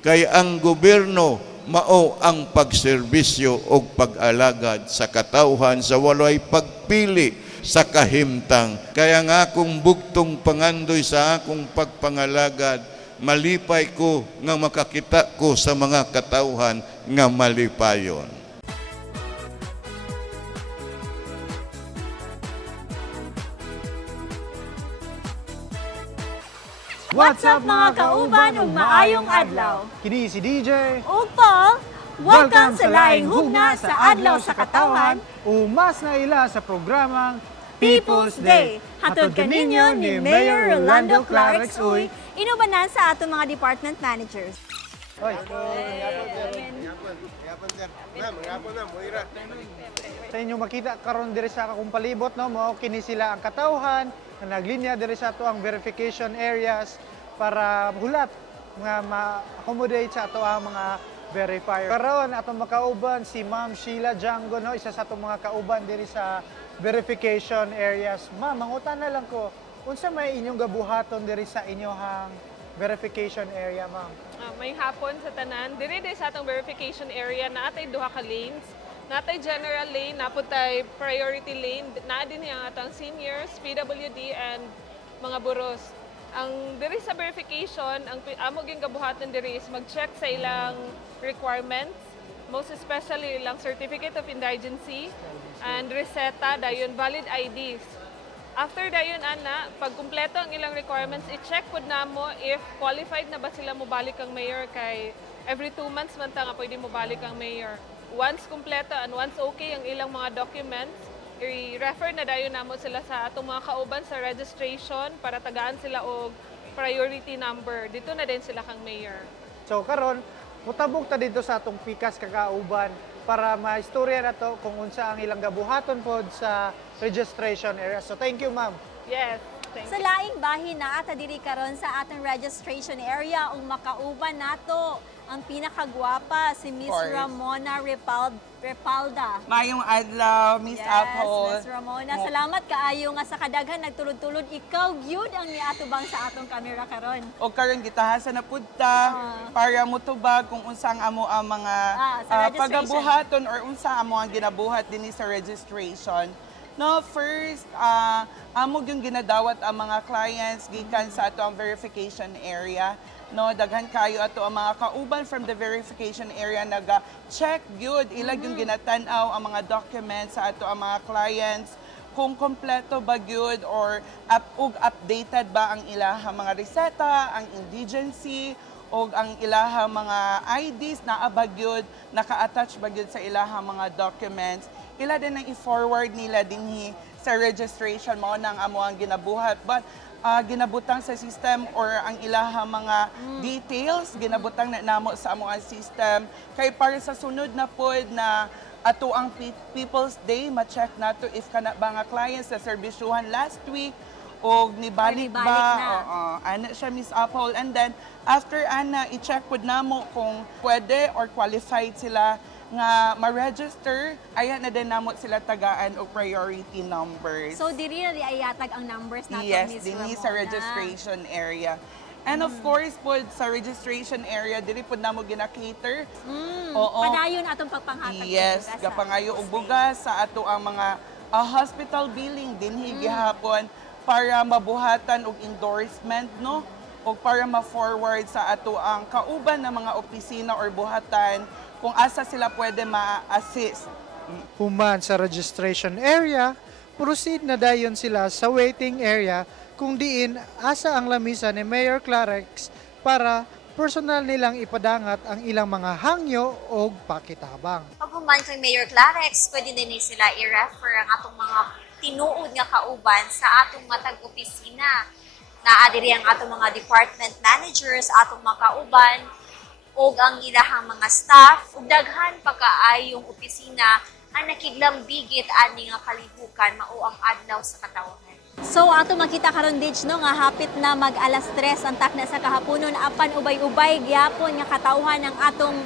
Kay ang gobyerno mao ang pagserbisyo o pag-alagad sa katawhan sa walay pagpili sa kahimtang. Kaya nga akong bugtong pangandoy sa akong pagpangalagad, malipay ko nga makakita ko sa mga katawhan nga malipayon. What's up mga kauban ug maayong adlaw? Kini si DJ. Ug Paul, welcome sa Laing Hugna sa Adlaw sa Katawhan, Umas na ila sa programang People's Day. Hatod kaninyo ni Mayor Rolando Clarix Uy, inubanan sa atong mga department managers. Hoy. Sa inyo makita karon diri sa akong palibot no, mao kini sila ang katawhan na naglinya diri sa ato ang verification areas para hulat nga ma-accommodate sa ato ang mga verifier. Karon atong makauban si Ma'am Sheila Django no, isa sa atong mga kauban diri sa verification areas. Ma'am, mangutan na lang ko, unsa may inyong gabuhaton diri sa inyohang verification area, ma'am? May hapon sa tanan. Diri sa atong verification area na atay duha ka lanes. Natay general lane, naputay priority lane, na din ang atong seniors, PWD and mga buros. Ang diri sa verification, ang amo gyud gabuhaton diri is mag-check sa ilang requirements, most especially ilang certificate of indigency and reseta dayon valid IDs. After dayon ana, pag kumpleto ang ilang requirements, i-check pud namo if qualified na ba sila mobalik ang mayor kay every 2 months man ta nga pwede mobalik ang mayor. Once kumpleto and once okay ang ilang mga documents, i-refer na dayon namo sila sa atong mga kauban sa registration para tagaan sila og priority number. Dito na din sila kang mayor. So karon mutabok ta dito sa atong pikas kakauban para maistorya na to kung unsa ang ilang gabuhaton pod sa registration area. So thank you, ma'am. Yes. Thank Sa laing bahin na ata diri karon sa atong registration area ug makauban nato ang pinakagwapa si Miss Course. Ramona Repalda. Mayong adlaw, Miss Yes, Apple. Miss Ramona, salamat kaayo nga sa kadaghan nagtulod-tulod ikaw gyud ang niatubang sa atong kamera karon. O karon gitahasan na pudta para motubag kung unsa ang amo ang mga sa registration. pagabuhaton or unsa amo ang ginabuhat dinhi sa registration. No, first, amo yung ginadawat ang mga clients gikan sa ato ang verification area. No, daghan kayo ato ang mga kauban from the verification area naga-check gyud ilag yung ginatan-aw ang mga documents sa ato ang mga clients kung kompleto ba gyud or updated ba ang ilahang mga reseta, ang indigency o ang ilahang mga IDs na abagyod, naka-attach ba gyud sa ilahang mga documents. Ila din ang i-forward nila dinhi sa registration mao nang amo ang ginabuhat, but ginabutang sa system or ang ilahang mga details ginabutang na namo sa amo ang system kay para sa sunod na pod na ato ang People's Day ma-check nato if kana ba nga clients na serbisyuhan last week o nibalik Or nibalik ba na. ana siya, Miss Apple, and then after ana i-check pod namo kung pwede or qualified sila nga ma-register, ayan na din namo sila tagaan o priority numbers. So diri na ayatag ang numbers nato, Yes, Miss dinhi Ramona. sa registration area. And of course, po, sa registration area, diri po namo gina-cater. Oo. Padayon atong pagpanghatag. Yes, sa gapangayo og People's Day. bugas sa ato ang mga hospital billing dinhi gihapon para mabuhatan og endorsement, no? O para ma-forward sa ato ang kauban ng mga opisina or buhatan kung asa sila pwede ma-assist. Human sa registration area, proceed na dayon sila sa waiting area kung diin asa ang lamisa ni Mayor Clarix para personal nilang ipadangat ang ilang mga hangyo o pakitabang. Pag human kay Mayor Clarix, pwede din sila i-refer ang atong mga tinuod nga kauban sa atong matag opisina. Naadiri ang atong mga department managers, atong mga kauban, o ang ilahang mga staff, ug daghan pa kaayong opisina ang nakiglambigit ani nga kalihukan mao ang adlaw sa katawhan. So ato makita karon Ditch no nga hapit na mag alas 3 ang takna sa kahaponon apan ubay-ubay gyapon nga katawhan ang atong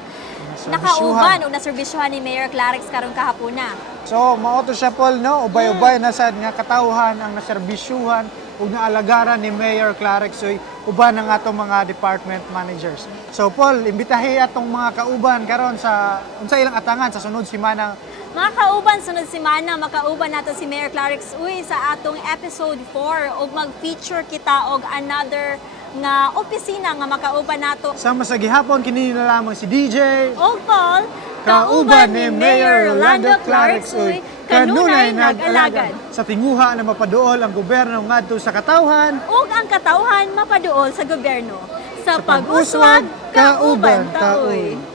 nakauban o naserbisyuhan ni Mayor Clarix karon kahapuna. So, mao to siya Paul, no? Ubay-ubay na sad nga katawhan ang naserbisyuhan ug naalagaran ni Mayor Clarix Uy uban ng atong mga department managers. So Paul, imbitahi atong mga kauban karon sa unsa ilang atangan sa sunod semana. Mga kauban, sunod semana, makauban nato si Mayor Clarix Uy sa atong episode 4 ug mag-feature kita og another nga opisina nga makauban nato. Sama sa gihapon kini na lamang si DJ Og Paul, kauban ni Mayor Rolando Clarix Uy, kanunay nag-alagad. Sa tinguha na mapaduol ang gobyerno ngadto sa katawhan. Ug ang katauhan mapaduol sa gobyerno. Sa pag-uswag, kauban taoy.